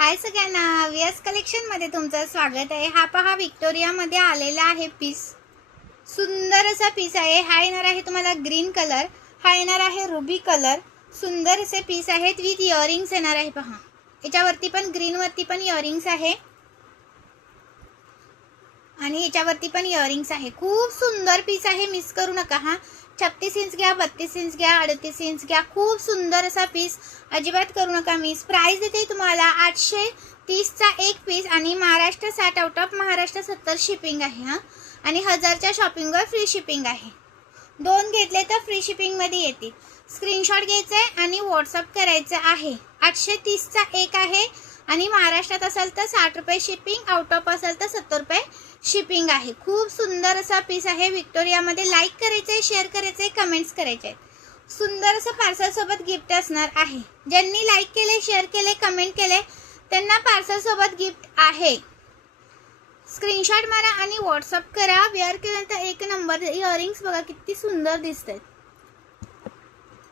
हाय सगळ्यांना, व्हीएस कलेक्शनमध्ये तुमचं स्वागत आहे। हा पहा विक्टोरियामध्ये आलेला आहे पीस। सुंदर असा पीस आहे। हा येणार आहे तुम्हाला ग्रीन कलर, हा येणार आहे रुबी कलर। सुंदर असे पीस आहेत विथ इयरिंग्स येणार आहे। पहा याच्यावरती पण ग्रीन वरती पण इयरिंग्स आहे आणि याच्यावरती पण इयरिंग्स आहे। खूप सुंदर पीस आहे, मिस करू नका। हा 36 इंच घ्या, 32 इंच घ्या, 38 इंच घ्या। खूप सुंदर असा पीस, अजिबात करू नका मिस। प्राइस देते तुम्हाला 830 चा एक पीस आणि Maharashtra 60 out of Maharashtra 70 shipping आहे। हा आणि 1000 च्या शॉपिंगवर फ्री शिपिंग आहे। दोन घेतले तर फ्री शिपिंग मध्ये येते। स्क्रीनशॉट घ्यायचा आहे आणि व्हॉट्सअप करायचं आहे। 830 चा एक आहे आणि महाराष्ट्रात असेल तर 60 रुपये शिपिंग, आउट ऑफ असेल तर 70 रुपये शिपिंग आहे। खूप सुंदर असा पीस आहे विक्टोरियामध्ये। लाईक करायचे, शेअर करायचे, कमेंट्स करायचे। सुंदर असं पार्सल सोबत गिफ्ट असणार आहे। ज्यांनी लाईक केले, शेअर केले, कमेंट केले त्यांना पार्सल सोबत गिफ्ट आहे। स्क्रीनशॉट मारा आणि व्हॉट्सअप करा। वेअर केल्यानंतर एक नंबर। इयरिंग्स बघा किती सुंदर दिसतात।